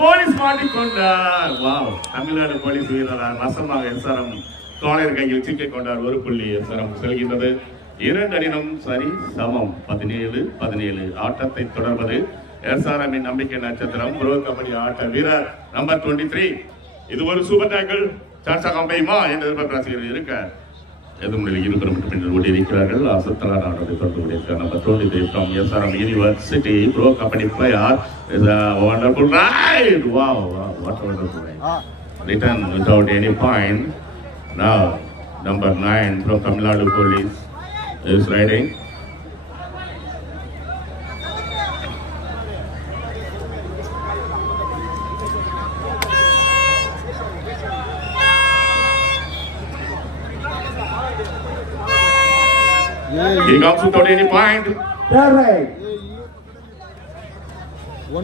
Police மாட்டிக்கொண்டார். Wow, Tamil Nadu police வீரரால் வசமாக SRM collar கையில் சிக்கிக் கொண்டார். ஒரு புள்ளி எஸ்ஆர்எம் செல்கின்றது. 2 அணியினம் சரி சமம். 17-17 ஆட்டத்தை தொடர்வது எஸ்ஆர்எம்மின் நம்பிக்கை நட்சத்திரம் ப்ரோ கபடி ஆட்ட வீரர் நம்பர் 23. இது ஒரு சூப்பர் டேக்கிள். சான்ஸாக அமையுமா என்று எதிர்பார்ப்பு இருக்க எதிர்மொழியில் இருபெரும் பின்னர் ஓடியிருக்கிறார்கள். அசத்தலான ஆட்டத்தை தொடர்ந்து ஓடியிருக்கிறார். Number 23 from SRM University Pro Kabaddi player is a wonderful ride. Wow, what a wonderful ride. Return without any point. Now number 9 from Tamil Nadu Police is riding. He comes without any point. Right.